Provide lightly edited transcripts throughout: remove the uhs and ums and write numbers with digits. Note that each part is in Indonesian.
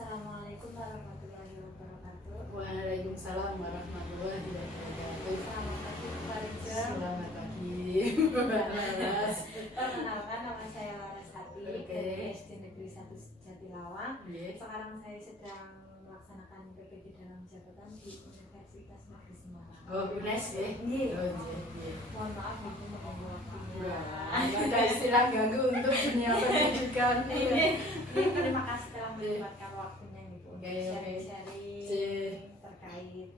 Assalamualaikum warahmatullahi wabarakatuh. Waalaikumsalam warahmatullahi wabarakatuh. Selamat pagi Mbak Rizal. Selamat pagi Mbak Laras. Perkenalkan, nama saya Laras Hati dari Oke. SD Negeri 1 Jatilawang. Yes. Sekarang saya sedang melaksanakan PPD dalam jabatan di Universitas Negeri Semarang. Oh, UNES ya? Iya. Oh, iya. Mohon maaf mungkin mengganggu waktunya. Nggak ada istilah ganggu untuk dunia pendidikan. Ini terima kasih telah menyempatkan waktunya nih Bu, untuk Oke, oke. sharing-sharing terkait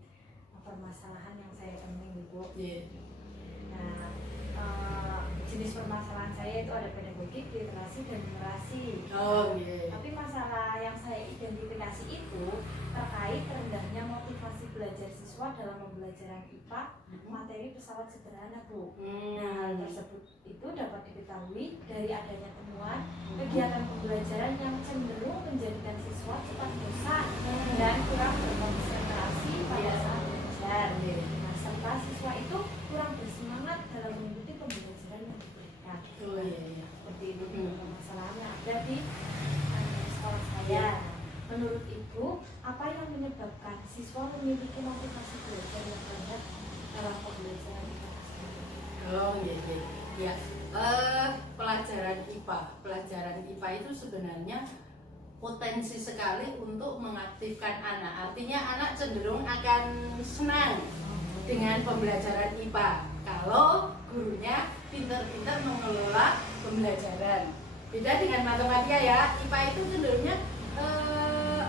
permasalahan yang saya temui nih Bu. Iya. Nah, jenis permasalahan saya itu ada pedagogik, literasi, dan numerasi. Oh, iya. Tapi masalah yang saya identifikasi itu terkait rendahnya motivasi belajar siswa dalam pembelajaran IPA materi pesawat sederhana Bu. Nah, hal tersebut itu dapat diketahui dari adanya temuan kegiatan pembelajaran yang cenderung menjadikan siswa cepat bosan dan kurang berkonsentrasi pada saat belajar. Nah, serta siswa itu kurang bersemangat dalam mengikuti pembelajaran yang diberikan. Oh, iya. Seperti itu permasalahannya ada di sekolah saya. Menurut Ibu, apa yang menyebabkan siswa memiliki motivasi belajar yang banyak dalam pembelajaran IPA tersebut? Oh, iya. Ya. Pelajaran IPA itu sebenarnya potensi sekali untuk mengaktifkan anak. Artinya anak cenderung akan senang dengan pembelajaran IPA kalau gurunya pintar-pintar mengelola pembelajaran. Beda dengan matematika ya, IPA itu cenderungnya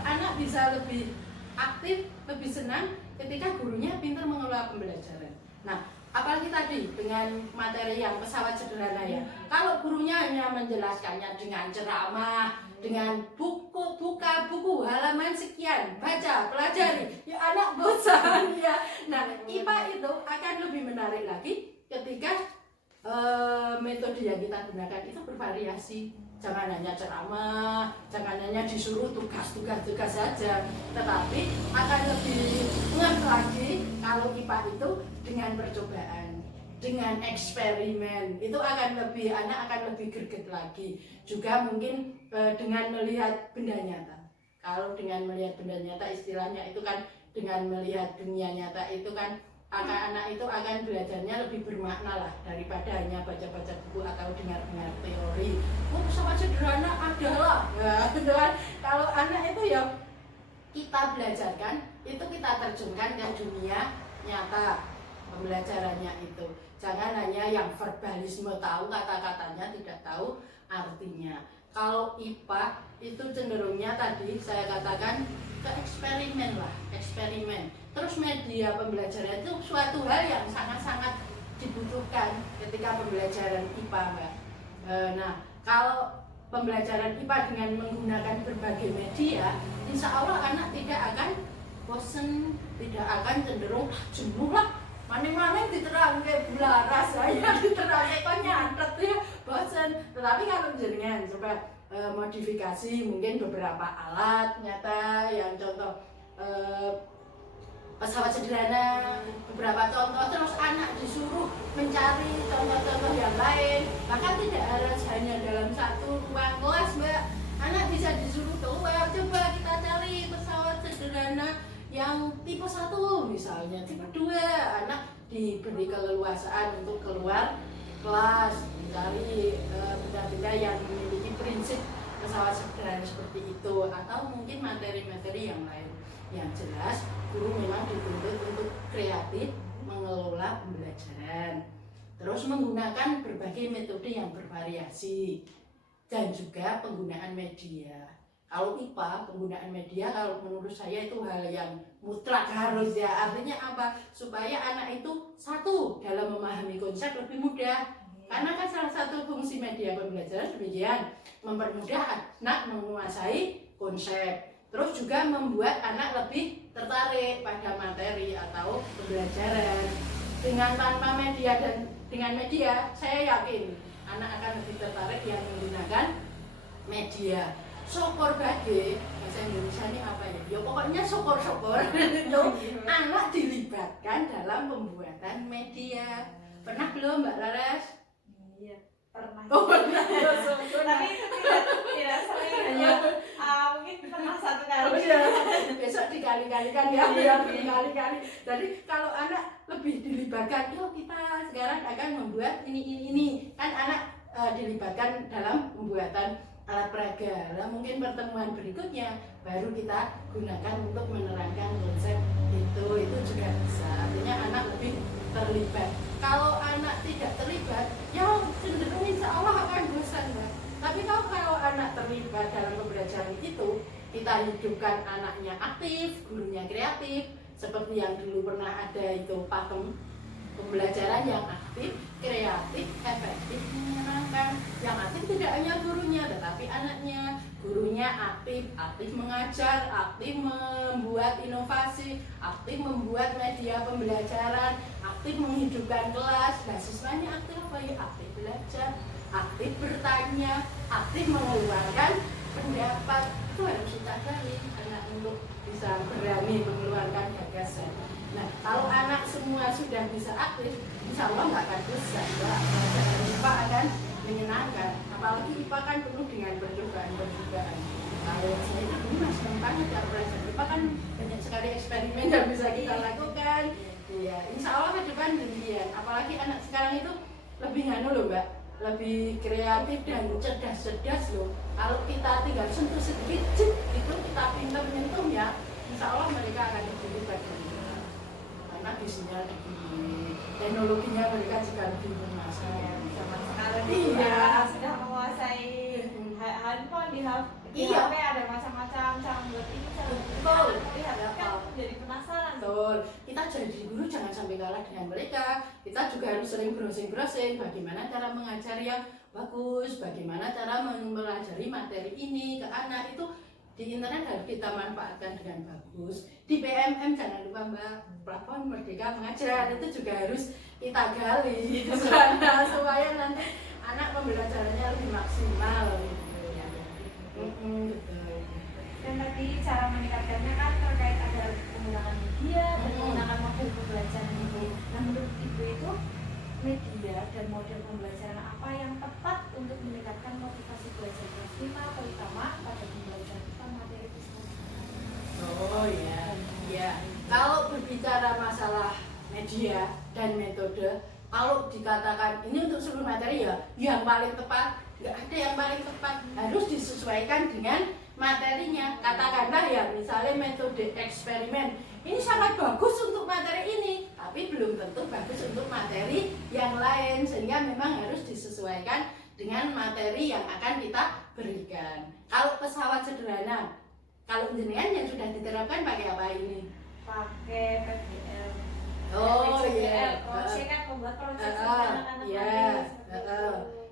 anak bisa lebih aktif, lebih senang ketika gurunya pintar mengelola pembelajaran. Nah, apalagi tadi dengan materi yang pesawat sederhana ya. Kalau gurunya hanya menjelaskannya dengan ceramah, dengan buka buku halaman sekian, baca, pelajari, ya anak bosan ya. Nah, IPA itu akan lebih menarik lagi ketika metode yang kita gunakan itu bervariasi. Jangan hanya ceramah, jangan hanya disuruh tugas saja, tetapi akan lebih ngeh lagi kalau IPA itu dengan percobaan, dengan eksperimen, itu akan lebih, anak akan lebih greget lagi. Juga mungkin dengan melihat benda nyata. Kalau dengan melihat benda nyata, istilahnya itu kan dengan melihat dunia nyata itu kan anak-anak itu akan belajarnya lebih bermakna lah daripada hanya baca-baca buku atau dengar-dengar teori. Oh, pesawat sederhana adalah, ya, gitu kan. Kalau anak itu ya kita belajarkan, itu kita terjunkan ke dunia nyata pembelajarannya itu. Jangan hanya yang verbalisme, tahu kata-katanya tidak tahu artinya. Kalau IPA itu cenderungnya tadi saya katakan ke eksperimen lah, eksperimen. Terus media pembelajaran itu suatu hal yang sangat-sangat dibutuhkan ketika pembelajaran IPA, Mbak. Nah, kalau pembelajaran IPA dengan menggunakan berbagai media, insya Allah anak tidak akan bosan, tidak akan cenderung jenuh lah. Mana-mana diterang kayak bularas saya diterang kok nyatet ya bosan. Tetapi kalau jenengan coba modifikasi mungkin beberapa alat nyata yang contoh pesawat sederhana, beberapa contoh, terus anak disuruh mencari contoh-contoh yang lain. Bahkan tidak harus hanya dalam satu ruang kelas, Mbak. Anak bisa disuruh keluar, coba kita cari pesawat sederhana yang tipe 1 misalnya, tipe 2, anak diberi keleluasaan untuk keluar kelas, mencari benda-benda yang memiliki prinsip pesawat sederhana seperti itu, atau mungkin materi-materi yang lain. Yang jelas, guru memang dituntut untuk kreatif mengelola pembelajaran, terus menggunakan berbagai metode yang bervariasi, dan juga penggunaan media. Kalau IPA, penggunaan media kalau menurut saya itu hal yang mutlak harus ya. Artinya apa? Supaya anak itu satu dalam memahami konsep lebih mudah. Karena kan salah satu fungsi media pembelajaran demikian, mempermudah anak menguasai konsep. Terus juga membuat anak lebih tertarik pada materi atau pembelajaran. Dengan tanpa media dan dengan media, saya yakin anak akan lebih tertarik yang menggunakan media. Syukur bagi bahasa Indonesia ini apa ya? Ya pokoknya syukur-syukur itu anak dilibatkan dalam pembuatan media. Pernah belum Mbak Laras? Iya, pernah. Oh, pernah. Tapi itu tidak sering, hanya mungkin pernah satu kali berkali-kali kan ya, berkali-kali. Jadi kalau anak lebih dilibatkan, yuk kita sekarang akan membuat ini kan anak dilibatkan dalam pembuatan alat peraga. Nah, mungkin pertemuan berikutnya baru kita gunakan untuk menerangkan konsep itu juga bisa. Artinya anak lebih terlibat. Kalau anak tidak terlibat, ya cenderung insya Allah akan bosan, Mbak. Tapi kalau anak terlibat dalam pembelajaran itu, kita hidupkan anaknya aktif, gurunya kreatif, seperti yang dulu pernah ada itu pakem pembelajaran yang aktif, kreatif, efektif, menyenangkan. Yang aktif tidak hanya gurunya, tetapi anaknya. Gurunya aktif mengajar, aktif membuat inovasi, aktif membuat media pembelajaran, aktif menghidupkan kelas. Nah, siswanya aktif apa ya? Aktif belajar, aktif bertanya, aktif mengeluarkan pendapat. Itu harus kita cari anak untuk bisa berani mengeluarkan gagasan. Nah, kalau anak semua sudah bisa aktif, insya Allah nggak akan bosan, Mbak. Pelajaran IPA akan menyenangkan. Apalagi IPA kan penuh dengan percobaan. Kalau saya itu dulu masih banget ya pelajaran IPA kan banyak sekali eksperimen yang bisa kita lakukan. Iya, insya Allah ke depan demikian. Apalagi anak sekarang itu lebih loh, Mbak, lebih kreatif dan cerdas loh. Kalau kita tinggal sentuh sedikit, itu kita pintar menyentuh ya, insya Allah mereka akan lebih hebat. Karena visinya lebih, teknologinya mereka juga lebih menguasai. Zaman sekarang Iya, sudah menguasai handphone di Iya. HP ada macam-macam cara buat ini, cara buat itu. Betul. Lihat kan jadi penasaran. Betul. Kita jadi guru jangan sampai kalah dengan mereka. Kita juga harus sering browsing bagaimana cara mengajar yang bagus, bagaimana cara mempelajari materi ini ke anak. Itu di internet harus kita manfaatkan dengan bagus. Di PMM jangan lupa, Mbak, platform Merdeka Mengajar itu juga harus kita gali ke sana supaya nanti anak pembelajarannya lebih maksimal gitu. Betul. Dan tadi cara meningkatkannya kan terkait ada penggunaan media dan menggunakan model pembelajaran itu. Nah, menurut Ibu itu media dan model pembelajaran apa yang tepat untuk meningkatkan motivasi belajar kelas 5 terutama pada pembelajaran materi fisika? Oh ya. Kalau berbicara masalah media dan metode, kalau dikatakan ini untuk seluruh materi ya, yang paling tepat, nggak ada yang paling tepat, harus disesuaikan dengan materinya. Katakanlah ya, misalnya metode eksperimen, ini sangat bagus untuk materi ini, tapi belum tentu bagus untuk materi yang lain, sehingga memang harus disesuaikan dengan materi yang akan kita berikan. Kalau pesawat sederhana, kalau jenengan yang sudah diterapkan pakai apa ini? Pakai PBL. Oh iya. Proyek kan membuat proyek anak-anak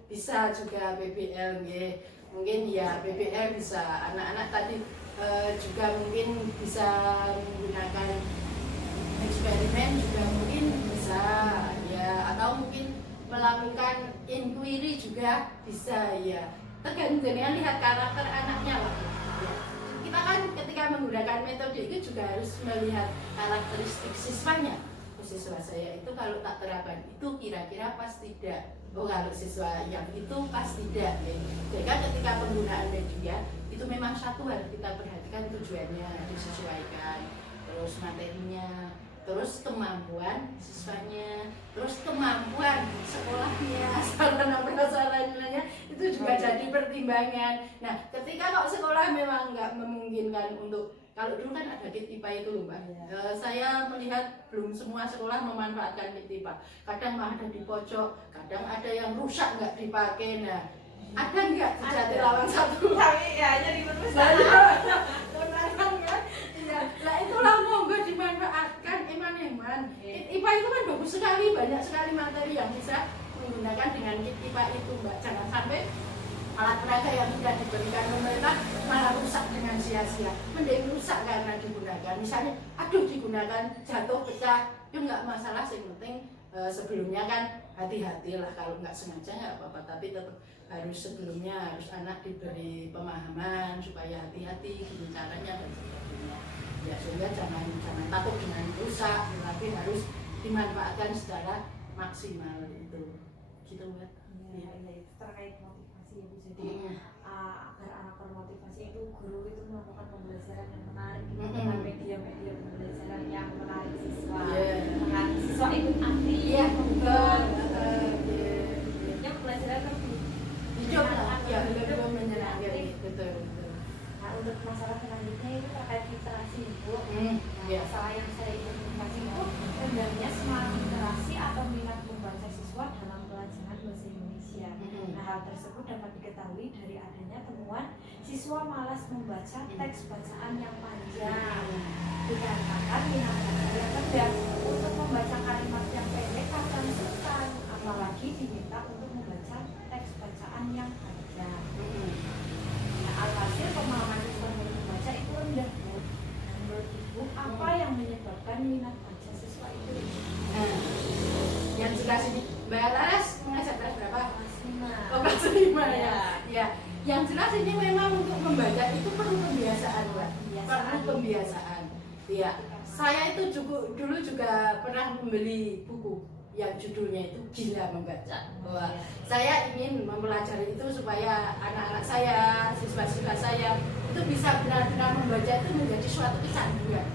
bisa juga PBL ya. Mungkin ya PBL bisa anak-anak tadi juga mungkin bisa menggunakan eksperimen juga mungkin bisa ya, atau mungkin melakukan inquiry juga bisa ya. Tergantung dengan lihat karakter anaknya lah. Ya. Kita kan ketika menggunakan metode itu juga harus melihat karakteristik siswanya. Siswa saya itu kalau tak terapkan itu kira-kira pas tidak. Oh, kalau siswa yang itu pas tidak ya. Jadi kan ketika penggunaan media itu memang satu harus kita perhatikan tujuannya disesuaikan, terus materinya, terus kemampuan siswanya, terus kemampuan sekolahnya, sarana prasarananya itu juga jadi pertimbangan. Nah, ketika kok sekolah memang nggak memungkinkan untuk, kalau dulu kan ada kit IPA itu loh, Mbak. Saya melihat belum semua sekolah memanfaatkan kit IPA. Kadang mah ada di pojok, kadang ada yang rusak nggak dipakai. Nah, ada nggak di Jatilawang 1? Tapi ya jadi berusaha. Konangan ya. Iya. Nah, itulah monggo dimanfaatkan eman-eman. Kit IPA itu kan bagus sekali, banyak sekali materi yang bisa menggunakan dengan kit IPA itu, Mbak. Jangan sampai alat peraga yang sudah diberikan pemerintah malah rusak dengan sia-sia. Mending rusak karena digunakan. Misalnya, aduh digunakan jatuh pecah, itu nggak masalah. Yang penting sebelumnya kan hati-hatilah, kalau nggak sengaja nggak apa-apa. Tapi tetap harus sebelumnya harus anak diberi pemahaman supaya hati-hati gini caranya dan sebagainya. Ya sehingga jangan takut dengan rusak, tapi harus dimanfaatkan secara maksimal itu. Gitu, Mbak. Iya, itu terkait motivasi ya Bu. Jadi agar anak termotivasi itu guru itu melakukan pembelajaran yang menarik dengan media-media pembelajaran yang menarik siswa, menarik siswa ikut aktif, yang pembelajaran lebih hidup lah, ya lebih menyenangkan, betul. Nah untuk masalah selanjutnya itu terkait literasi ibu. Masalah yang saya identifikasi itu rendahnya semangat literasi atau minat membaca siswa dalam pelajaran bahasa Indonesia. Nah hal tersebut dapat diketahui dari adanya temuan siswa malas membaca teks bacaan yang panjang, dikarenakan minat baca yang rendah. Untuk membaca kalimat yang pendek akan sukar, apalagi diminta untuk membaca teks bacaan yang panjang. Nah alhasil pemahaman siswa dalam membaca itu rendah, Bu. Dan menurut Ibu apa yang menyebabkan minat baca siswa itu? Yang jelas ini Mbak Laras mengajar kelas berapa? Kelas 5. Oh, kelas 5 ya. Ya, yang jelas ini memang untuk membaca itu perlu pembiasaan, Mbak. Perlu pembiasaan. Ya, saya itu dulu juga pernah membeli buku yang judulnya itu Gila Membaca. Wah, saya ingin mempelajari itu supaya anak-anak saya, siswa-siswa saya itu bisa benar-benar membaca itu menjadi suatu kecanduan.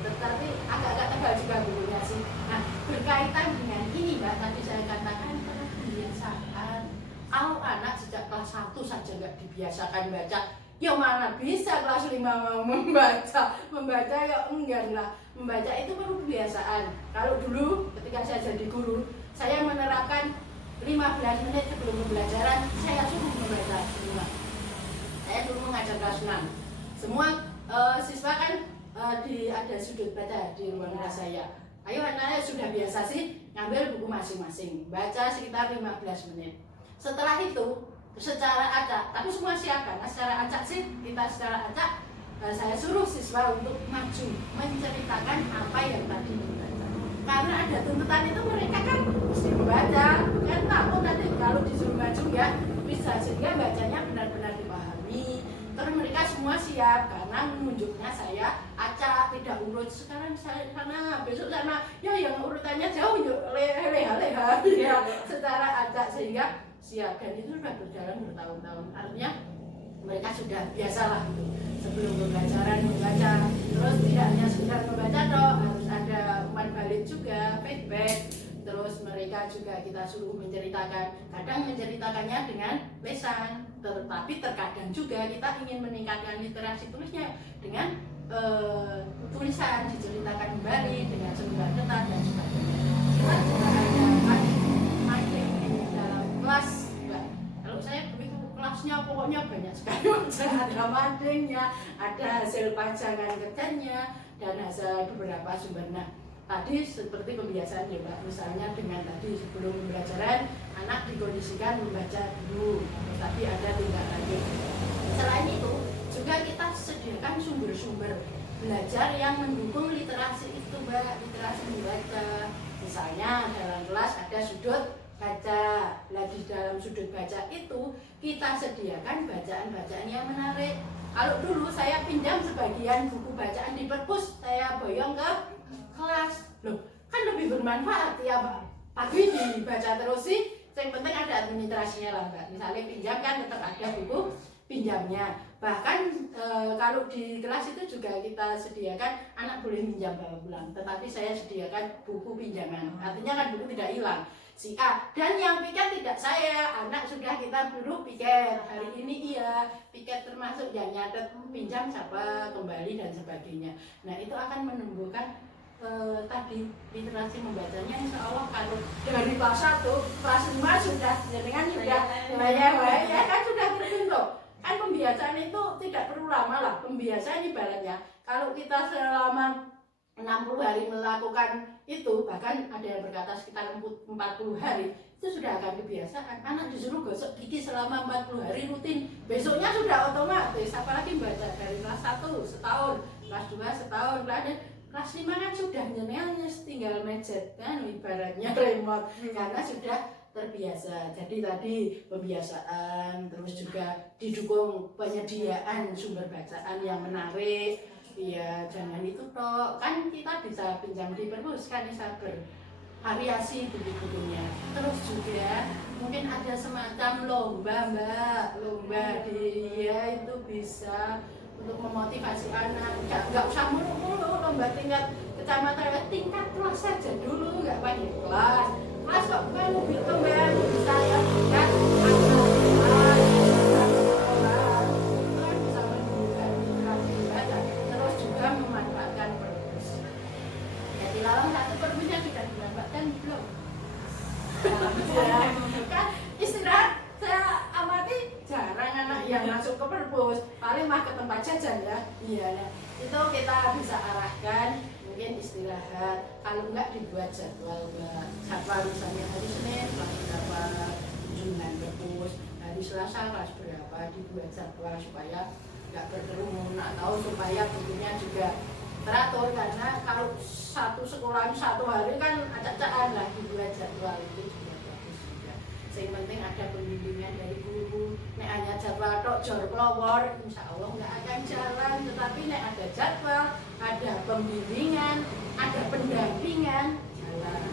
Tetapi agak-agak tebal juga bukunya sih. Nah, berkaitan dengan ini Mbak, tadi saya katakan kebiasaan. Kalau anak sejak kelas 1 saja nggak dibiasakan baca, ya mana bisa kelas 5 mau membaca ya enggak lah. Membaca itu perlu kebiasaan. Kalau dulu ketika saya jadi guru, saya menerapkan 15 menit sebelum pembelajaran saya suruh membaca semua. Saya dulu mengajar kelas 6. Semua siswa kan ada sudut baca di ruang kelas saya. Ayo anak-anak sudah biasa sih ngambil buku masing-masing, baca sekitar 15 menit. Setelah itu secara acak, tapi semua siap karena secara acak sih kita secara acak saya suruh siswa untuk maju menceritakan apa yang tadi dibaca. Karena ada tuntutan itu mereka kan mesti membaca, kan takut nanti kalau disuruh maju ya bisa, sehingga bacanya benar-benar dipahami. Terus mereka semua siap karena menunjuknya saya acak, tidak urut. Sekarang saya sana, besok sana, ya yang urutannya jauh yuk leha-leha ya, secara acak sehingga siap. Dan itu sudah berjalan bertahun-tahun. Artinya mereka sudah biasalah itu sebelum pembelajaran membaca. Terus tidak hanya sekedar membaca toh, harus ada umpan balik juga, feedback. Terus mereka juga kita suruh menceritakan, kadang menceritakannya dengan lesan, tetapi terkadang juga kita ingin meningkatkan literasi tulisnya dengan tulisan, diceritakan kembali dengan sumber ketat dan sebagainya. Kita juga ada mapping dalam kelas, Mbak. Kalau saya begitu kelasnya pokoknya banyak sekali, ada madingnya, ada hasil pajangan kerjanya, dan hasil beberapa sumber. Nah, tadi seperti pembiasaan ya Mbak, misalnya dengan tadi sebelum pembelajaran anak dikondisikan membaca dulu, tapi ada tindak lanjut. Selain itu juga kita sediakan sumber-sumber belajar yang mendukung literasi itu Mbak, literasi membaca. Misalnya dalam kelas ada sudut baca, nah di dalam sudut baca itu kita sediakan bacaan-bacaan yang menarik. Kalau dulu saya pinjam sebagian buku bacaan di perpus, saya boyong ke kelas, loh kan lebih bermanfaat ya Pak. Pagi dibaca terus sih, yang penting ada administrasinya lah Mbak. Misalnya pinjam kan tetap ada buku pinjamnya. Bahkan kalau di kelas itu juga kita sediakan anak boleh pinjam bawa pulang, tetapi saya sediakan buku pinjaman. Artinya kan buku tidak hilang. Si A, dan yang piket tidak saya, anak sudah kita buru piket. Hari ini iya, piket termasuk yang nyatet pinjam siapa, kembali dan sebagainya. Nah itu akan menumbuhkan tadi literasi membacanya. Insya Allah kalau dari kelas 1, kelas 5 sudah dengan sudah banyak ya kan sudah terbentuk. Kan pembiasaan itu tidak perlu lama lah. Pembiasaan ibaratnya kalau kita selama 60 hari melakukan itu, bahkan ada yang berkata sekitar 40 hari, itu sudah akan kebiasaan. Anak disuruh gosok gigi selama 40 hari rutin, besoknya sudah otomatis. Apalagi baca dari kelas 1 setahun, kelas 2 setahun, kelas 5 kan sudah nyenengnya tinggal mejet kan ibaratnya remote, karena sudah terbiasa. Jadi tadi pembiasaan, terus juga didukung penyediaan sumber bacaan yang menarik. Ya jangan itu toh, kan kita bisa pinjam di perpus kan Isaber. variasi buku-bukunya. Terus juga mungkin ada semacam lomba lomba dia itu bisa untuk memotivasi anak. Nggak usah mulu-mulu lomba tingkat kecamatan, tingkat kelas saja dulu, nggak pakai kelas kok kan lebih kembali bisa ya kan terus juga memanfaatkan perpus. Ya dilarang satu perpusnya sudah dimanfaatkan belum? Kan istirahat saya amati jarang anak yang masuk ke perpus, paling mah ke tempat jajan ya. Iya, nah, itu kita bisa arahkan mungkin istirahat, kalau enggak dibuat jadwal misalnya hari Senin kelas berapa kunjungan perpus, hari Selasa kelas berapa, dibuat jadwal supaya enggak berkerumun atau supaya bukunya juga teratur, karena kalau satu sekolah satu hari kan acak-acakan lah, dibuat jadwal itu juga bagus juga. Yang penting ada pembimbingan dari guru. Nek hanya jadwal tok jor kelowor, insya Allah nggak akan jalan. Tetapi nek ada jadwal, ada pembimbingan, ada pendampingan, jalan.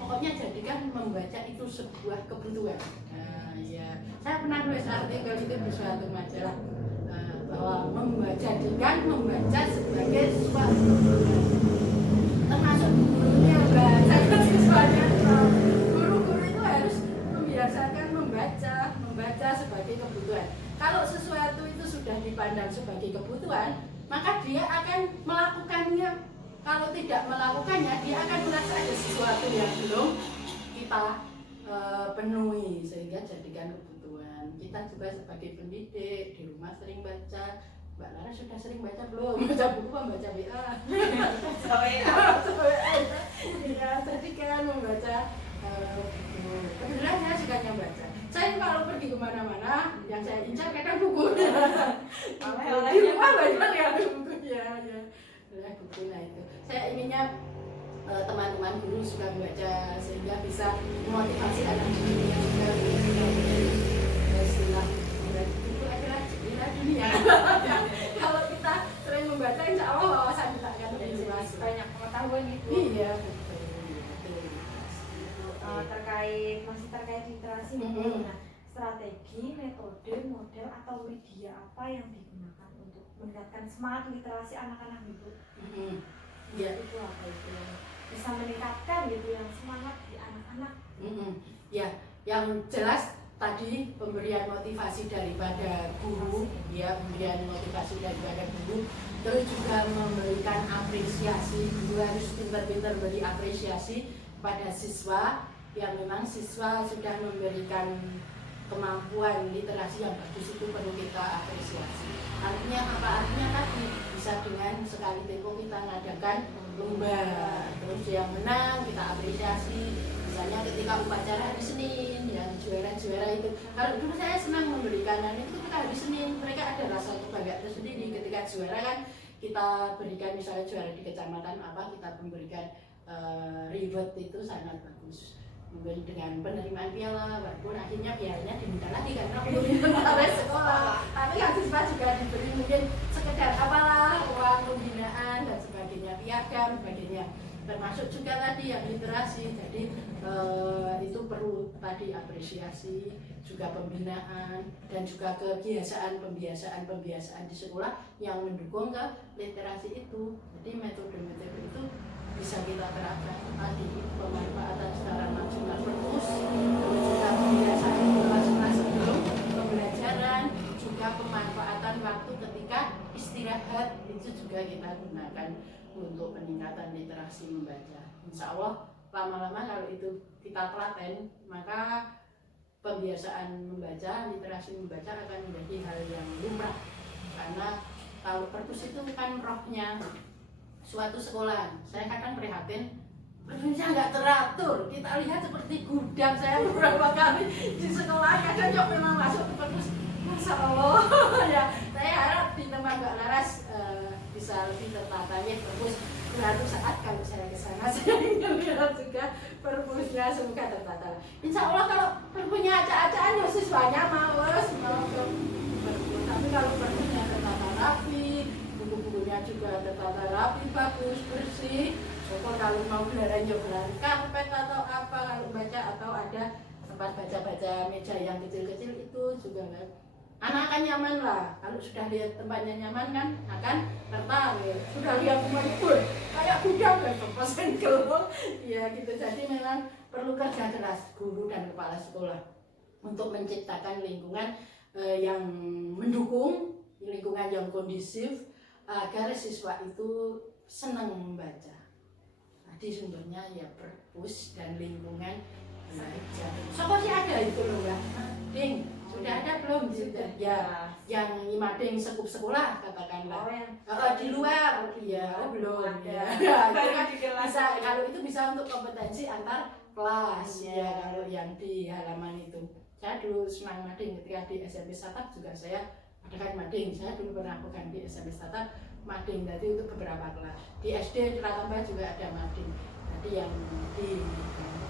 Pokoknya jadikan membaca itu sebuah kebutuhan. Nah, ya, saya pernah nulis artikel itu di suatu majalah bahwa jadikan membaca sebagai suatu kebutuhan. Termasuk gurunya baca siswanya. Guru-guru itu harus membiasakan membaca sebagai kebutuhan. Kalau sesuatu itu sudah dipandang sebagai kebutuhan, maka dia akan melakukannya. Kalau tidak melakukannya, dia akan merasa ada sesuatu yang belum kita penuhi, sehingga jadikan kebutuhan. Kita juga sebagai pendidik di rumah sering baca. Mbak Lara sudah sering baca belum? Baca buku, membaca WA. Baca WA. Ya, jadikan membaca. Kebetulan saya sukanya baca. Saya kalau pergi kemana-mana, yang saya incar kadang buku. Di rumah banyak ya buku ya. Buku lah itu. Saya inginnya teman-teman guru suka membaca sehingga bisa memotivasi anak didiknya juga istilah itu adalah cerita dunia. Kalau kita sering membaca, insya Allah wawasan kita akan lebih luas, banyak pengetahuan gitu. Iya, masih terkait literasi buku. Nah, strategi, metode, model atau media apa yang digunakan untuk meningkatkan semangat literasi anak-anak gitu? Ya. Itu apa itu yang bisa meningkatkan gitu yang semangat di anak-anak? Ya, yang jelas tadi pemberian motivasi daripada guru, ya pemberian motivasi daripada guru, terus juga memberikan apresiasi. Guru harus pintar-pintar beri apresiasi pada siswa yang memang siswa sudah memberikan kemampuan literasi yang bagus, itu perlu kita apresiasi. Artinya apa? Artinya tadi bisa dengan sekali tempo kita mengadakan lomba, terus yang menang kita apresiasi. Misalnya ketika upacara hari Senin, yang juara-juara itu, kalau dulu saya senang memberikan itu ketika hari Senin, mereka ada rasa kebanggaan tersendiri. Ketika juara kan kita berikan, misalnya juara di kecamatan apa, kita memberikan reward, itu sangat bagus. Mungkin dengan penerimaan piala, walaupun akhirnya pialanya diminta lagi karena belum oleh sekolah. Tapi kan siswa juga diberi mungkin sekedar apalah, uang pembinaan dan sebagainya, piagam sebagainya. Termasuk juga tadi yang literasi. Jadi itu perlu tadi apresiasi, juga pembinaan dan juga pembiasaan di sekolah yang mendukung ke literasi itu. Jadi metode-metode itu bisa kita terapkan tadi, pemanfaatan secara maksimal perpus, juga pembiasaan kelas-kelas sebelum pembelajaran, juga pemanfaatan waktu ketika istirahat, itu juga kita gunakan untuk peningkatan literasi membaca. Insya Allah lama-lama kalau itu kita telaten, maka pembiasaan membaca, literasi membaca akan menjadi hal yang lumrah. Karena kalau perpus itu kan rohnya suatu sekolah. Saya kadang prihatin, perpusnya nggak teratur. Kita lihat seperti gudang. Saya beberapa kali di sekolah kadang yuk memang masuk ke perpus, Masya Allah. Ya, saya harap di tempat Mbak Laras bisa lebih tertata ya perpus. Suatu saat kalau saya ke sana, saya ingin lihat juga perpusnya semoga tertata. Insya Allah kalau perpusnya acak-acakan, ya siswanya males mau ke perpus. Tapi kalau perpusnya tertata rapi, buku-bukunya juga tertata rapi, bagus, bersih, Pokoknya kalau mau gelaran ya gelaran karpet atau apa kalau baca, atau ada tempat baca-baca meja yang kecil-kecil itu juga kan. Anak akan nyaman lah, kalau sudah lihat tempatnya nyaman kan akan tertarik. Sudah lihat rumahnya pun kayak gudang dan berpesenggel ya gitu. Jadi memang perlu kerja keras guru dan kepala sekolah untuk menciptakan lingkungan yang mendukung, lingkungan yang kondusif agar siswa itu senang membaca. Tadi sumbernya ya perpus dan lingkungan belajar. Sokosi ada itu loh ya, Ding. Sudah ada belum? Sudah. Ya, yang Mading sekup sekolah katakanlah. Di luar, iya, belum. Ya, bisa kalau itu bisa untuk kompetensi antar kelas. Ya, kalau yang di halaman itu. Saya dulu senang Mading ketika di SMP Satap juga saya adakan Mading. Saya dulu pernah bukan di SMP Satap Mading, jadi untuk beberapa kelas. Di SD Teratambah juga ada Mading. Jadi yang di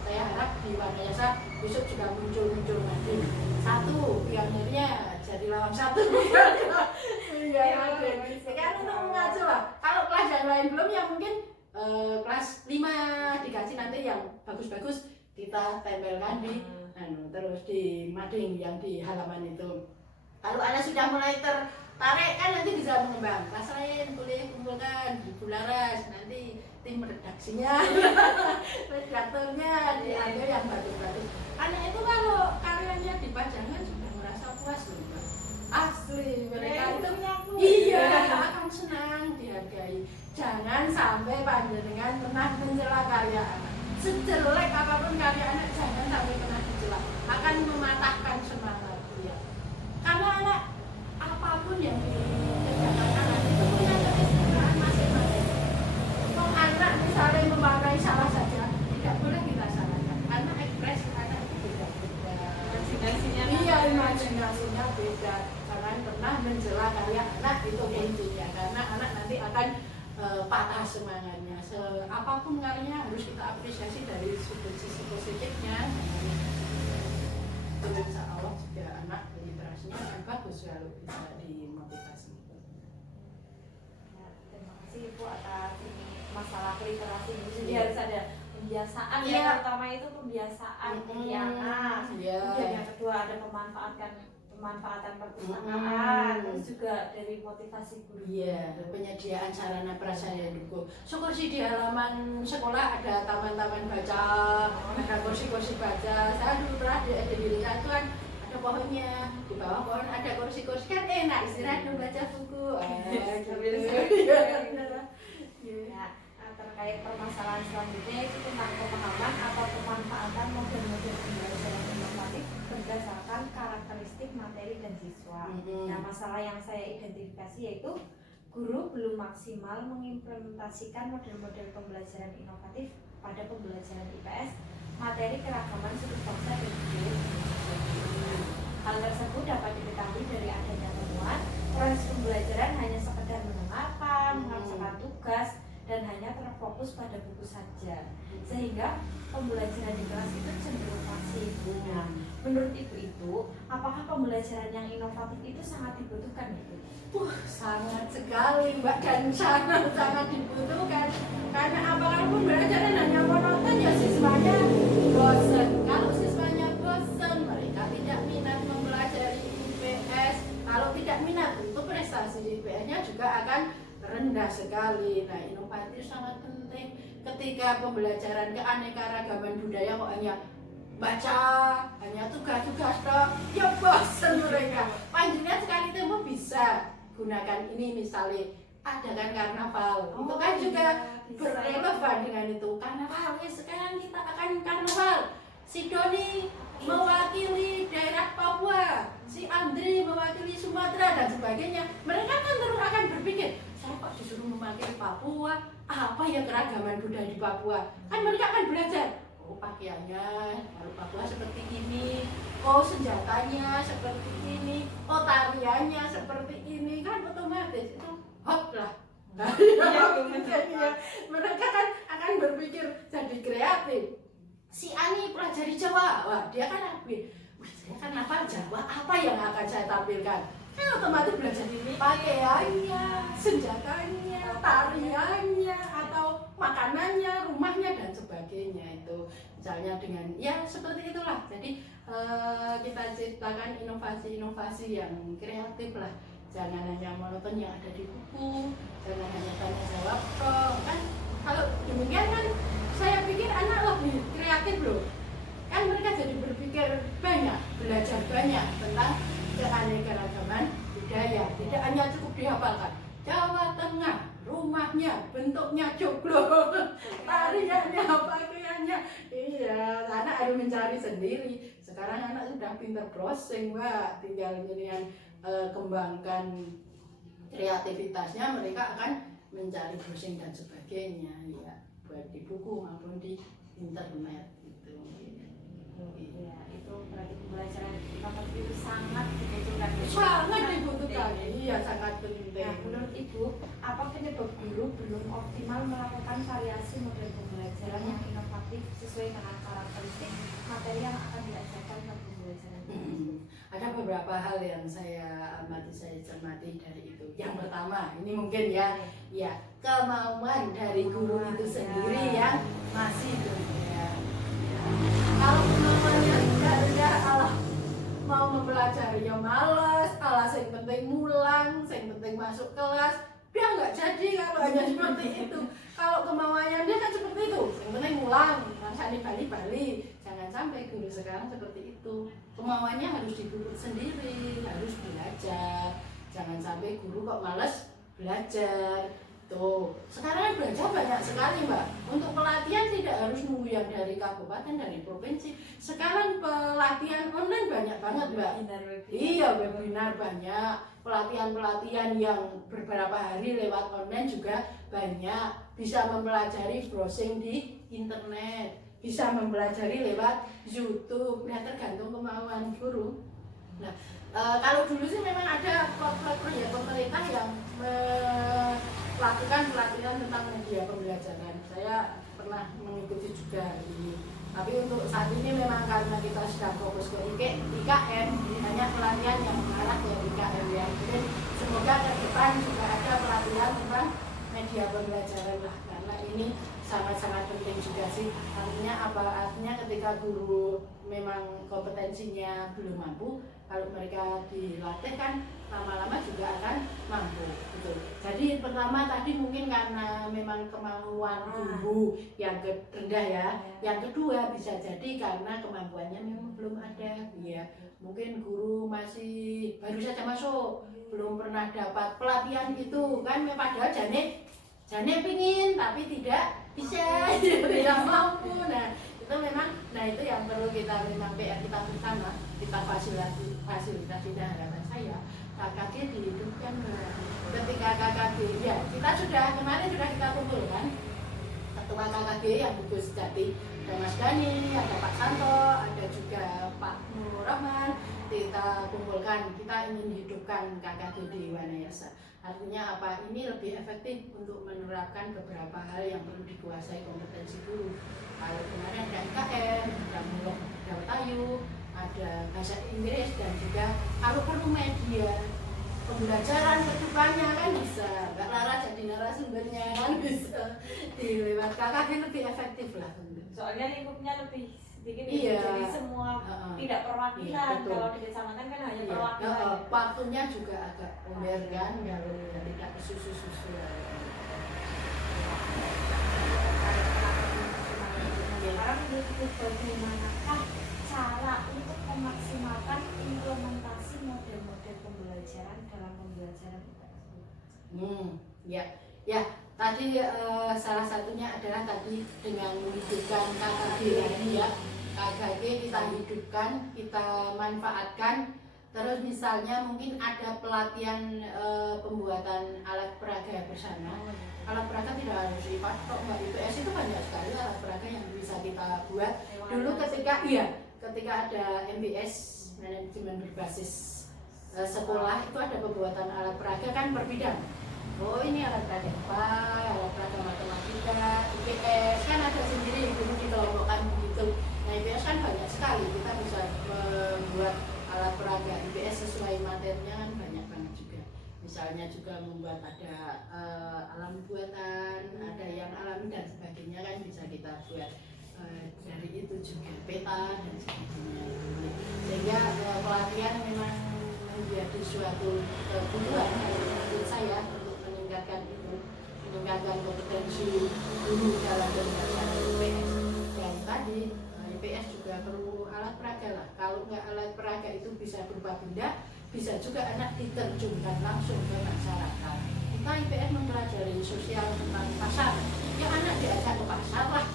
saya harap di Wadayasa besok juga muncul Mading. Satu, pionirnya jadi lawan satu. Iya, Mading. Kan untuk mengacu lah. Kalau kelas yang lain belum, ya mungkin kelas 5 dikasih nanti yang bagus-bagus kita tempelkan di terus di Mading yang di halaman itu. Kalau anak sudah mulai tertarik kan nanti bisa mengembang. Kelas lain boleh kumpulkan di Bularas, nanti tim redaksinya, redaktornya diambil yang bagus-bagus. Anak itu kalau karyanya dipajangan sudah merasa puas loh, Mbak. Asli, mereka itu iya akan senang dihargai. Jangan sampai panjenengan pernah mencela karya anak. Sejelek apapun karya anak, jangan sampai pernah dicela. Akan mematahkan semangat dia. Karena anak apapun yang dikerjakan anak itu punya keistimewaan masing-masing. Anak misalnya memakai salah saja, tidak boleh kita salahkan. Karena ekspresi anak itu beda-beda. Iya, imajinasinya beda. Jangan pernah mencela karya anak, itu intinya. Karena anak nanti akan patah semangatnya. Apapun karyanya harus kita apresiasi dari sudut sisi positifnya. Insya Allah juga anak literasinya akan bagus kalau bisa dimotivasi. Ya, terima kasih Ibu atas ini masalah literasi ini. Jadi harus ada pembiasaan ya, pertama itu pembiasaan bagi anak. Kemudian yang kedua ada pemanfaatan perpustakaan, terus juga dari motivasi guru. Iya, penyediaan sarana prasarana yang dukung. Syukur sih di halaman sekolah ada taman-taman baca, ada kursi-kursi baca. Saya dulu pernah di desa itu kan ada pohonnya, di bawah pohon ada kursi-kursi, kan enak istirahat membaca buku. Ya, terkait permasalahan selanjutnya itu tentang pemahaman atau pemanfaatan model-model pembelajaran inovatif berdasarkan karakteristik materi dan siswa. Nah, masalah yang saya identifikasi yaitu guru belum maksimal mengimplementasikan model-model pembelajaran inovatif pada pembelajaran IPS, materi keragaman suku bangsa dan budaya. Hal tersebut dapat diketahui dari adanya temuan proses pembelajaran hanya sekedar mendengarkan, melaksanakan tugas, dan hanya terfokus pada buku saja, sehingga pembelajaran di kelas itu cenderung pasif. Nah, menurut Ibu itu, apakah pembelajaran yang inovatif itu sangat dibutuhkan, Ibu? Sangat sekali, Mbak, dan sangat dibutuhkan. Karena apakah pembelajaran hanya monoton, ya siswanya bosan. Kalau siswanya bosan, mereka tidak minat mempelajari IPS. Kalau tidak minat, itu prestasi IPS-nya juga akan rendah sekali. Nah, inovatif sangat penting. Ketika pembelajaran keanekaragaman budaya kok hanya baca, hanya tugas-tugas toh, ya bosan mereka. Panjenengan sekali temu bisa gunakan ini, misalnya adakan karnaval. Itu kan juga berrelevan dengan itu. Karnaval, ya sekarang kita akan karnaval. Si Doni mewakili daerah Papua, si Andri mewakili Sumatera dan sebagainya. Mereka kan terus akan berpikir, saya kok disuruh mewakili Papua, apa ya keragaman budaya di Papua? Kan mereka akan belajar, oh pakaiannya kalau Papua seperti ini, oh senjatanya seperti ini, oh tariannya seperti ini, kan otomatis itu hot lah. Mereka kan akan berpikir jadi kreatif. Si Ani pelajari Jawa, wah dia kan aku, saya kan hafal Jawa, apa yang akan saya tampilkan? Kan otomatis belajar ini pakaiannya, senjatanya, tariannya, atau makanannya, rumahnya dan sebagainya itu. Misalnya dengan ya seperti itulah. Jadi kita ciptakan inovasi-inovasi yang kreatif lah. Jangan hanya monoton yang ada di buku, jangan hanya tanya jawab kok kan. Kalau demikian kan saya pikir anak lebih kreatif loh. Kan mereka jadi berpikir banyak, belajar banyak tentang keanekaragaman budaya. Tidak hanya cukup dihafalkan Jawa Tengah, rumahnya, bentuknya joglo, tariannya, pakaiannya. Iya, anak harus mencari sendiri. Sekarang anak sudah pintar browsing, Mbak. Tinggal ini kembangkan kreativitasnya, mereka akan mencari browsing dan sebagainya, ya, baik di buku maupun di internet gitu. Ya, itu berarti pembelajaran IPA itu sangat dibutuhkan. Sangat dibutuhkan, iya sangat penting. Nah, menurut Ibu, apa penyebab guru belum optimal melakukan variasi model pembelajaran yang inovatif sesuai dengan karakteristik materi yang akan diajarkan ke pembelajaran? Ada beberapa hal yang saya amati, saya cermati dari itu. Yang pertama, ini mungkin ya kemauan dari guru itu sendiri yang masih ya. Kalau kemauannya rendah, Allah mau mempelajarinya malas, Allah yang penting mulang, yang penting masuk kelas, dia nggak jadi kalau hanya seperti itu. Kalau kemauannya dia kan seperti itu, yang penting mulang, masani bali-bali. Jangan sampai guru sekarang seperti itu. Kemauannya harus dipupuk sendiri, harus belajar. Jangan sampai guru kok malas belajar. Tuh, sekarang belajar banyak sekali Mbak. Untuk pelatihan tidak harus nunggu yang dari kabupaten, dari provinsi. Sekarang pelatihan online banyak banget Mbak. Iya, webinar banyak. Pelatihan-pelatihan yang beberapa hari lewat online juga banyak. Bisa mempelajari browsing di internet, bisa mempelajari lewat YouTube. Nah, tergantung kemauan guru. Nah, kalau dulu sih memang ada proyek pemerintah yang melakukan pelatihan tentang media pembelajaran. Saya pernah mengikuti juga ini. Tapi untuk saat ini memang karena kita sudah fokus ke IKM, banyak pelatihan yang mengarah ke IKM ya. Jadi semoga ke depan juga ada pelatihan tentang media pembelajaran lah, karena ini sangat-sangat penting juga sih. Artinya apa? Artinya ketika guru memang kompetensinya belum mampu, kalau mereka dilatih kan lama-lama juga akan mampu gitu. Jadi pertama tadi mungkin karena memang kemampuan guru yang rendah ya. Yang kedua bisa jadi karena kemampuannya memang belum ada ya. Mungkin guru masih baru saja masuk, belum pernah dapat pelatihan itu kan, padahal jane pingin tapi tidak bisa, tidak mampu. Nah itu memang, itu yang perlu kita memang PR kita bersama, kita fasilitasi. Dan harapan saya KKG dihidupkan. Ketika KKG ya kita kemarin sudah kita kumpulkan ketua KKG yang Gus Jati, ada Mas Dani, ada Pak Santo, ada juga Pak Nur Rahman. Kita kumpulkan, kita ingin hidupkan KKG di Wanayasa. Artinya apa? Ini lebih efektif untuk menerapkan beberapa hal yang perlu dikuasai kompetensi guru. Kalau kemarin ada IKM, ada Mulok Dawet Ayu, ada bahasa Inggris, dan juga kalau perlu media pembelajaran kedepannya kan bisa, nggak lara jadi narasumbernya kan bisa dilewat KKG, lebih efektif lah. Soalnya lingkupnya lebih sedikit, iya. Jadi semua tidak perwakilan. Iya, kalau di kecamatan kan hanya perwakilan. Waktunya juga agak umber kan, kalau tidak susu-susu. Sekarang menurut bagaimanakah cara untuk memaksimalkan implementasi model-model pembelajaran dalam pembelajaran IPA? Ya, tadi salah satunya adalah tadi dengan menghidupkan KKG ini ya. KKG kita hidupkan, kita manfaatkan. Terus misalnya mungkin ada pelatihan pembuatan alat peraga bersama. Alat peraga tidak harus IPA, Mbak. IPS itu banyak sekali alat peraga yang bisa kita buat. Dulu ketika ada MBS, manajemen berbasis sekolah, itu ada pembuatan alat peraga kan per bidang. Oh ini alat peraga IPA, alat peraga matematika, IPS kan ada sendiri, dulu dikelompokkan begitu. Nah IPS kan banyak sekali, kita bisa membuat alat peraga IPS sesuai materinya kan banyak banget juga. Misalnya juga membuat ada alam buatan, ada yang alami dan sebagainya kan bisa kita buat. Dari itu juga peta dan sebagainya. Sehingga pelatihan memang menjadi suatu kebutuhan menurut saya untuk meningkatkan kompetensi guru dalam pembelajaran IPS. Dan tadi IPS juga perlu alat peraga lah. Kalau nggak alat peraga itu bisa berupa benda, bisa juga anak diterjunkan langsung ke masyarakat. Kita IPS mempelajari sosial tentang pasar, ya anak diajak ke pasar lah,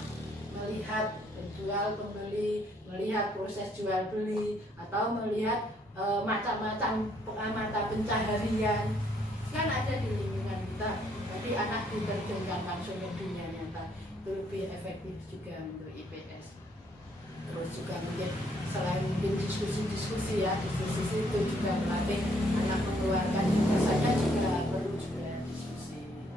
melihat penjual pembeli, melihat proses jual beli, atau melihat macam-macam pengamatan pencaharian kan ada di lingkungan kita. Jadi anak diterjunkan langsung ke dunia nyata, itu lebih efektif juga untuk IPS. Terus juga mungkin selain mungkin diskusi itu juga melatih anak mengeluarkan biasanya juga perlu juga diskusi,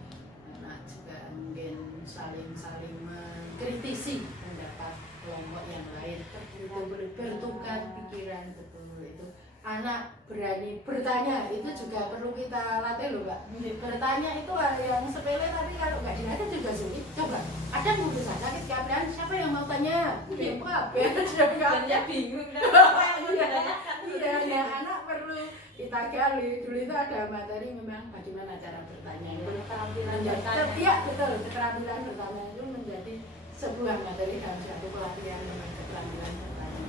anak juga mungkin saling mengkritisi pendapat kelompok yang lain, itu bertukar pikiran, betul itu anak berani bertanya, itu juga perlu kita latih loh Mbak. Bertanya itu hal yang sepele tapi kalau nggak dilatih juga sulit. Coba ada murid saya ketika bilang siapa yang mau tanya, ya Dia bingung iya ya anak perlu kita gali. Dulu itu ada materi memang bagaimana cara bertanya, betul, keterampilan bertanya itu menjadi sebuah materi dalam suatu pelatihan memang keterampilan bertanya.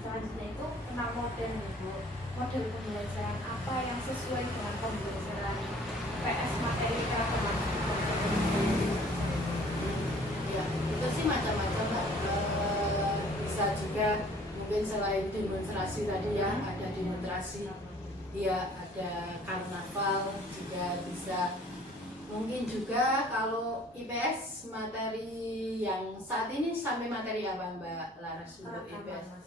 Selanjutnya itu kenal model nih Bu. Model pembelajaran apa yang sesuai dengan pembelajaran PS materi keragaman? Ya, itu sih macam-macam Mbak. Bisa juga mungkin selain demonstrasi tadi ya, ada demonstrasi, ya ada karnaval juga bisa. Mungkin juga kalau IPS materi yang saat ini sampai materi apa Mbak Laras untuk IPS?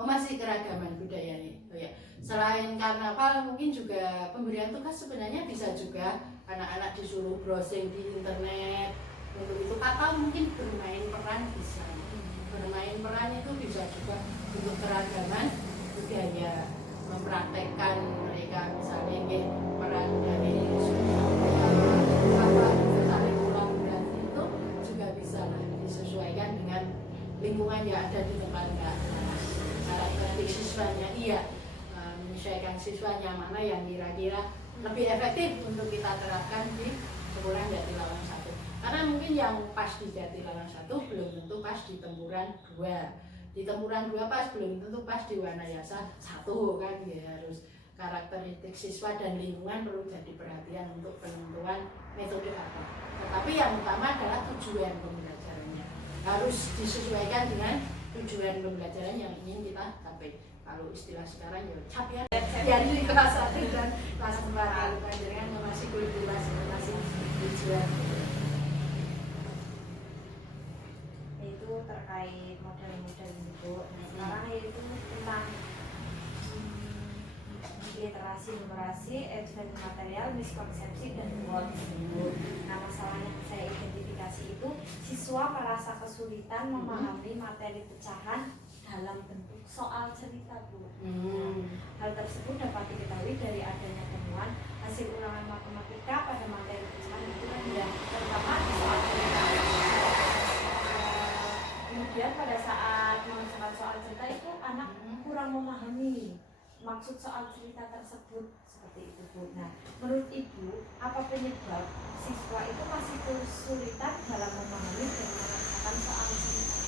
Masih keragaman budaya nih. Oh ya. Selain karnaval mungkin juga pemberian tugas sebenarnya bisa juga anak-anak disuruh browsing di internet untuk itu, atau mungkin bermain peran bisa. Bermain peran itu bisa juga untuk keragaman budaya, mempraktekkan mereka misalnya peran dari saling ulang dan itu juga bisa lah disesuaikan dengan lingkungan yang ada di tempat Mbak. Karakteristik siswanya menyesuaikan siswanya mana yang kira-kira lebih efektif untuk kita terapkan di Tempuran Jatilalang 1. Karena mungkin yang pas di Jatilalang 1 belum tentu pas di Tempuran 2. Di Tempuran 2 pas belum tentu pas di Wanayasa 1 kan ya. Harus karakteristik siswa dan lingkungan perlu jadi perhatian untuk penentuan metode apa. Tetapi yang utama adalah tujuan pembelajarannya. Harus disesuaikan dengan tujuan pembelajaran yang ingin kita capai. Kalau istilah sekarang ya capaian yang di kelas 1 dan kelas 4 kalau panjenengan masih kultivasi masih tujuan. Itu terkait model-model itu. Nah, sekarang yaitu tentang literasi, numerasi, advent material, miskonsepsi, dan quotes. Nah, masalah yang saya identifikasi itu siswa merasa kesulitan memahami materi pecahan dalam bentuk soal cerita Bu. Hal tersebut dapat diketahui dari adanya temuan hasil ulangan matematika pada materi pecahan itu rendah, terutama di soal cerita. Kemudian pada saat mengerjakan soal cerita itu anak kurang memahami maksud soal cerita tersebut, seperti itu Bu. Nah, menurut Ibu, apa penyebab siswa itu masih kesulitan dalam memahami dan mengerjakan soal cerita?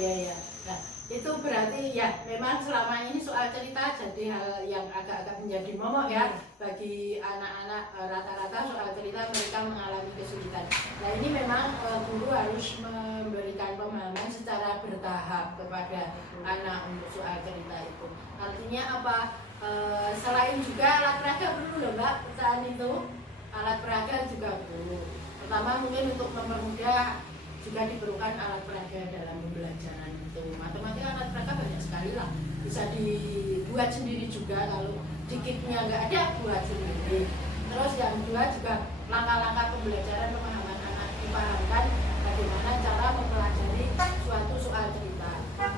Ya. Nah, itu berarti ya memang selama ini soal cerita jadi hal yang agak-agak menjadi momok ya bagi anak-anak. Rata-rata soal cerita mereka mengalami kesulitan. Nah, ini memang guru harus memberikan pemahaman secara bertahap kepada anak untuk soal cerita itu. Artinya apa? Selain juga alat peraga perlu loh Mbak, pecahan itu alat peraga juga perlu. Pertama mungkin untuk mempermudah juga diperlukan alat peraga dalam pembelajaran itu. Matematika alat peraga banyak sekali lah, bisa dibuat sendiri juga. Kalau dikitnya nggak ada, buat sendiri. Terus yang kedua juga langkah-langkah pembelajaran pemahaman anak dipahamkan bagaimana cara mempelajari suatu soal cerita.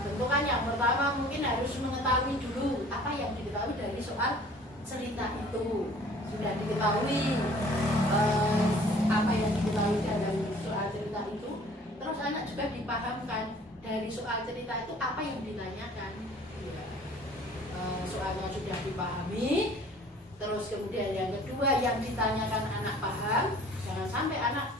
Bentukan yang pertama mungkin harus mengetahui dulu apa yang diketahui dari soal cerita itu sudah diketahui apa yang diketahui dalam soal cerita itu, terus anak juga dipahamkan dari soal cerita itu apa yang ditanyakan. Ya. Soalnya sudah dipahami, terus kemudian yang kedua yang ditanyakan anak paham, jangan sampai anak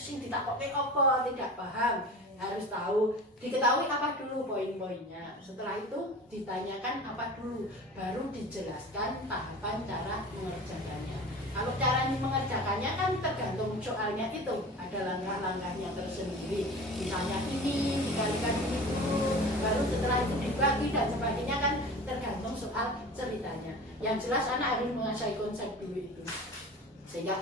sing ditakoki apa tidak paham, harus tahu, diketahui apa dulu poin-poinnya, setelah itu ditanyakan apa dulu, baru dijelaskan tahapan cara mengerjakannya. Kalau cara mengerjakannya kan tergantung soalnya itu, ada langkah-langkahnya tersendiri, misalnya ini dikalikan ini dulu, baru setelah itu dibagi dan sebagainya, kan tergantung soal ceritanya. Yang jelas anak harus menguasai konsep dulu itu, sehingga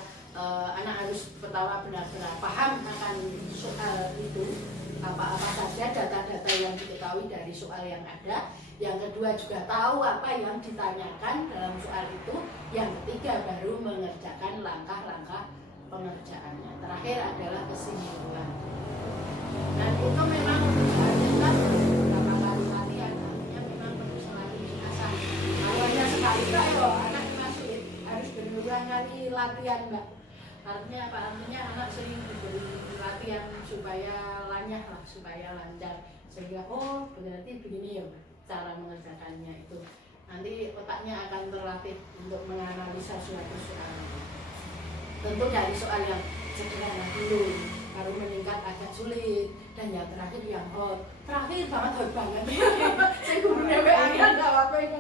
anak harus pertama benar-benar paham akan soal itu, apa-apa saja data-data yang diketahui dari soal yang ada. Yang kedua juga tahu apa yang ditanyakan dalam soal itu. Yang ketiga baru mengerjakan langkah-langkah pengerjaannya. Terakhir adalah kesimpulan. Dan itu memang adalah beberapa kali latihan, artinya memang perlu selalu diasah. Awalnya sekali ayo anak dimasukin harus berulang kali latihan, Mbak. Artinya apa? Artinya anak sering diberi latihan supaya lanyah lah, supaya lancar, sehingga oh berarti begini ya cara mengerjakannya itu. Nanti otaknya akan terlatih untuk menganalisa suatu soal. Tentu dari soal yang sederhana dulu, baru meningkat agak sulit, dan yang terakhir yang hot. Terakhir banget, hot banget. Saya gurunya agak nggak apa-apa itu.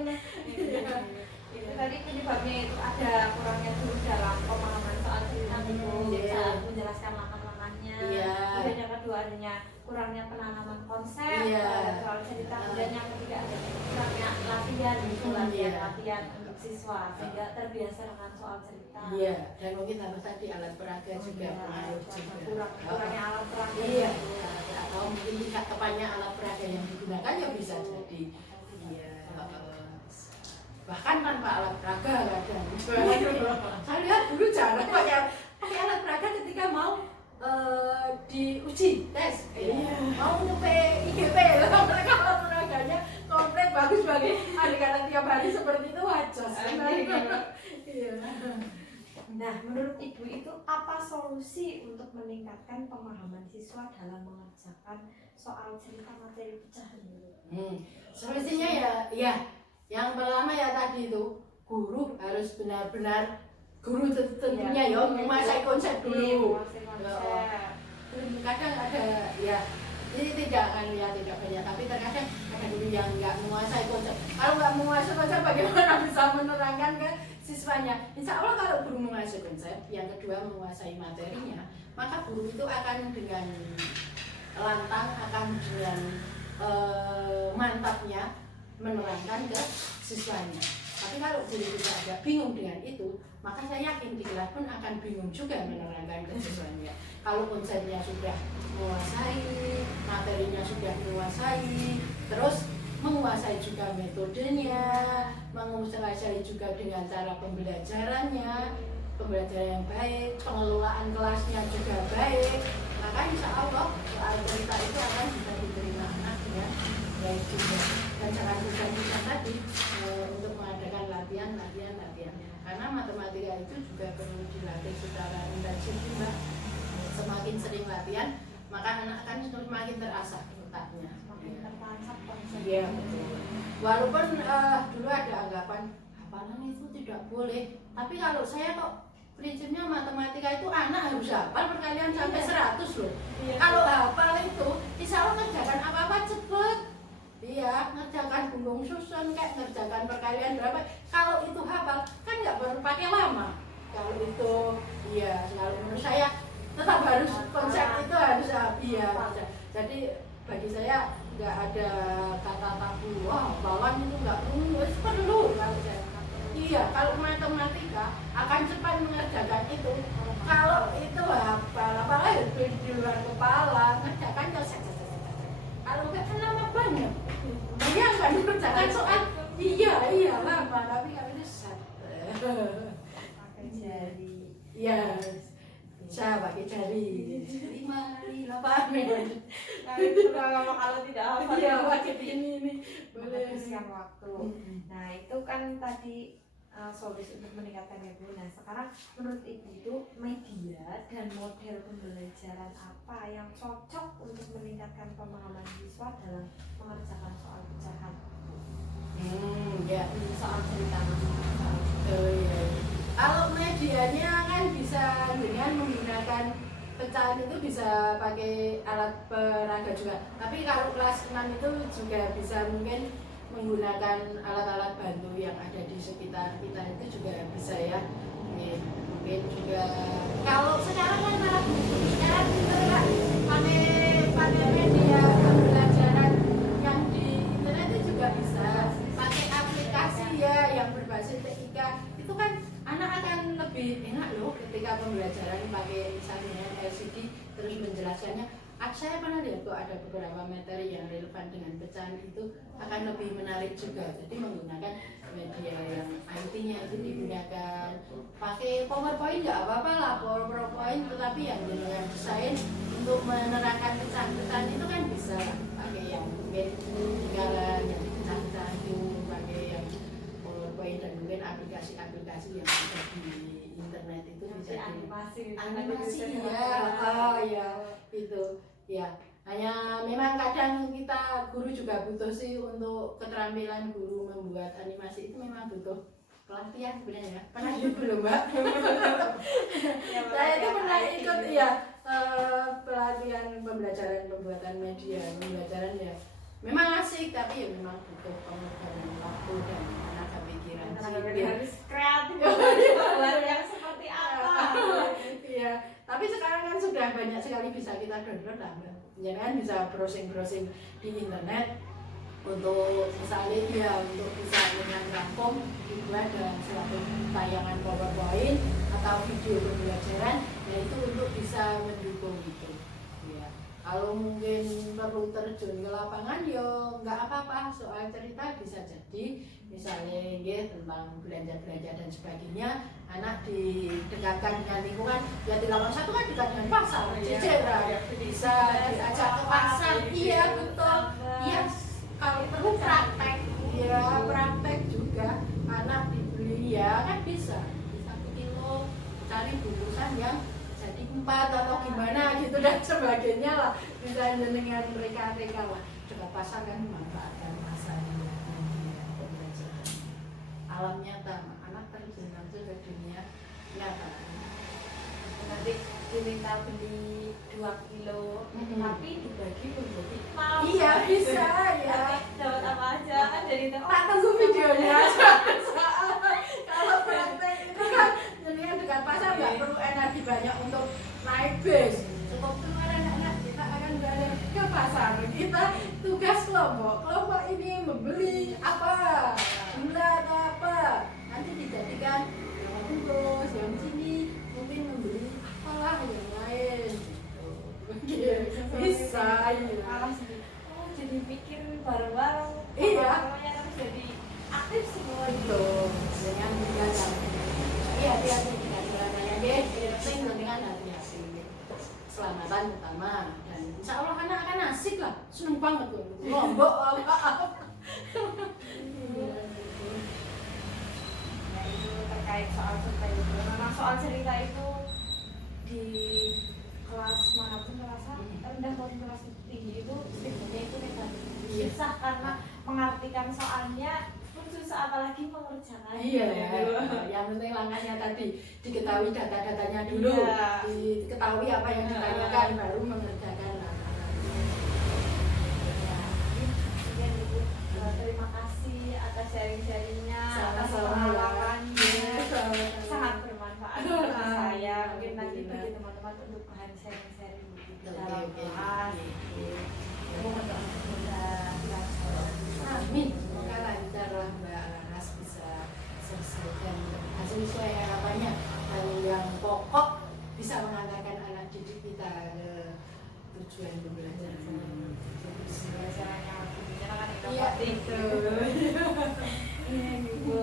Tadi penyebabnya itu ada kurangnya dulu dalam pemahaman soal cerita itu, saat menjelaskan langkah-langkahnya. Kemudian yang kedua adanya kurangnya penanaman konsep soal cerita. Kemudian yang ketiga ada kurangnya latihan, latihan untuk siswa sehingga terbiasa dengan soal cerita. Iya, dan mungkin tambah tadi alat peraga juga pengaruh juga. Kurangnya alat peraga. Iya, atau mungkin tidak tepatnya alat peraga yang digunakan ya bisa jadi. Iya. Bahkan tanpa alat peraga kadang. Saya lihat dulu jarang pakai alat peraga ketika mau diuji tes, mau nyampe IGP lah, mereka alat peraganya komplit bagus bagi adik-adik tiap hari seperti itu wajar. Nah, menurut Ibu itu apa solusi untuk meningkatkan pemahaman siswa dalam mengerjakan soal cerita materi pecahan? Solusinya ya yang pertama ya tadi itu guru harus benar-benar guru tentunya ya menguasai konsep dulu. Kadang ada ya ini tidak banyak, tapi terkadang ada guru yang nggak menguasai konsep. Kalau nggak menguasai konsep bagaimana bisa menerangkan ke siswanya? Insya Allah kalau guru menguasai konsep, yang kedua menguasai materinya, maka guru itu akan dengan lantang, akan dengan mantapnya menerangkan ke siswanya. Tapi kalau guru juga agak bingung dengan itu, maka saya yakin di kelas pun akan bingung juga menerangkan ke siswanya. Kalau konsepnya sudah menguasai, materinya sudah menguasai, terus menguasai juga metodenya, menguasai juga dengan cara pembelajarannya, pembelajaran yang baik, pengelolaan kelasnya juga baik, maka insya Allah soal cerita itu akan bisa diterima anak dengan baik juga. Dan jangan lupa tadi untuk mengadakan latihan. Karena matematika itu juga perlu dilatih secara intensif juga. Semakin sering latihan, maka anak akan semakin terasah otaknya. Semakin tertancap konsep. Iya, betul. Walaupun dulu ada anggapan hafalan itu tidak boleh, tapi kalau saya kok prinsipnya matematika itu anak harus hafal perkalian sampai 100 loh. Kalau hafal itu insya Allah ngerjakan apa-apa cepet. Iya, ngerjakan gulung susun, kayak ngerjakan perkalian berapa. Kalau itu hafal kan nggak perlu pakai lama. Kalau itu, iya, kalau menurut saya tetap harus konsep itu harus Jadi bagi saya nggak ada kata tabu. Wah, hafalan itu nggak perlu. Kalau saya, iya, kalau matematika akan cepat mengerjakan itu. Kalau itu hafal, apalagi di luar kepala, ngerjakan kalau nggak kan lama banyak. Dia nggak mengerjakan soal iya lama, tapi kalau itu pakai jari. Iya, bisa pakai jari 5, 8. Nah, itu kalau tidak hafal Iya, pakai ini boleh menghabiskan waktu. Nah, itu kan tadi solusi untuk meningkatkan Bu. Nah sekarang menurut Ibu itu media dan model pembelajaran apa yang cocok untuk meningkatkan pemahaman siswa dalam mengerjakan soal pecahan? Ya. Soal cerita soal Iya. Kalau medianya kan bisa dengan menggunakan pecahan itu bisa pakai alat peraga juga. Tapi kalau kelas 6 itu juga bisa mungkin menggunakan alat-alat bantu yang ada di sekitar kita itu juga bisa ya. Mungkin juga kalau sekarang kan malah sekarang itu kan pakai media pembelajaran yang di internet itu juga bisa pakai aplikasi ya yang berbasis TIK. Itu kan anak akan lebih enak loh ketika pembelajaran pakai misalnya LCD terus menjelaskannya. Saya pernah lihat kok ada beberapa materi yang relevan dengan pecahan itu akan lebih menarik juga. Jadi menggunakan media yang IT-nya itu digunakan pakai PowerPoint nggak apa-apa lah, PowerPoint, tetapi yang dengan desain untuk menerangkan pecahan-pecahan itu kan bisa pakai yang mungkin sekarang yang pecahan-pecahan itu pakai yang PowerPoint dan mungkin aplikasi-aplikasi yang ada di internet itu bisa animasi ya itu ya. Hanya memang kadang kita guru juga butuh sih untuk keterampilan guru membuat animasi itu memang butuh pelatihan sebenarnya. Pernah ikut belum Mbak? Saya itu pernah ikut ya pelatihan pembelajaran pembuatan media pembelajaran ya. Memang asik tapi ya memang butuh pengorbanan waktu dan tenaga pikiran. Harus kreatif buat yang seperti apa? Iya. Tapi sekarang kan sudah banyak sekali bisa kita download lah Mbak. Jangan bisa browsing di internet untuk misalnya ya untuk bisa merangkum dibuat dalam suatu tayangan PowerPoint atau video pembelajaran, yaitu untuk bisa mendukung itu. Ya. Kalau mungkin perlu terjun ke lapangan ya nggak apa-apa, soal cerita bisa jadi misalnya tentang belanja-belanja dan sebagainya, anak didekatkan dengan lingkungan. Ya di lapangan satu kan dekat dengan pasar, bisa diajak ke pasar. Iya betul. Iya, kalau perlu praktek, ya praktek juga anak dibeli ya kan bisa 1 kilo cari bungkusan yang jadi 4 atau gimana gitu dan sebagainya lah, bisa dengan mereka lah dekat pasar kan memanfaatkan pasar alam nyata, anak terjun langsung ke dunia nyata. Nanti diminta beli 2 kilo, tapi dibagi menjadi 6. Iya bisa ya. Dapat apa aja kan jadi tak tunggu videonya. Kalau praktek itu kan jadinya dekat pasar nggak perlu energi banyak untuk naik bis. Cukup keluar anak-anak kita akan balik ke pasar. Kita tugas kelompok ini membeli apa, gula atau apa. Nanti dijadikan yang bungkus, yang sini mungkin membeli apalah yang lain. Bisa ya. Jadi pikir bareng-bareng. Iya. Semuanya harus jadi aktif semua. Betul. Dengan belajar. Iya, hati-hati dengan belajarnya deh. Penting dengan hati-hati. Keselamatan utama dan insya Allah anak akan asik lah. Seneng banget tuh. Lombok apa? Nah itu terkait soal cerita itu. Memang soal cerita itu di kelas manapun merasa rendah maupun kelas tinggi itu stigmanya itu negatif. Susah karena mengartikan soalnya pun susah, apalagi mengerjakan. Iya ya. Yang penting langkahnya tadi diketahui data-datanya dulu, diketahui apa yang ditanyakan baru mengerjakan. Kemudian Ibu terima kasih atas sharing-sharingnya, atas Sama-sama. pengalamannya, sangat bermanfaat bagi saya. Mungkin nanti bagi teman-teman untuk bahan sharing-sharing dalam kelas. Semoga Amin. Semoga lancar lah Mbak Laras bisa selesaikan sesuai harapannya dan yang pokok bisa mengantarkan anak didik kita ke tujuan pembelajaran. Iya itu. Iya Ibu,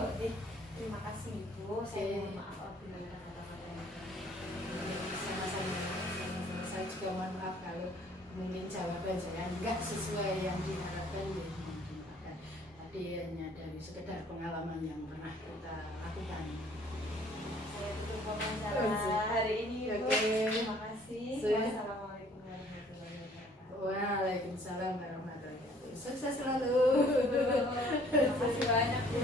terima kasih Ibu. Saya mohon maaf apabila ada kata-kata yang Sama-sama. Saya juga mohon maaf kalau mungkin jawaban saya nggak sesuai yang diharapkan. Tadi hanya dari sekedar pengalaman pengalaman yang pernah kita lakukan. Saya tutup wawancara hari ini, Bu. Oke. Terima kasih. Sip. Wassalamualaikum warahmatullahi wabarakatuh. Waalaikumsalam warahmatullahi wabarakatuh. Sukses selalu. Terima kasih banyak, Bu.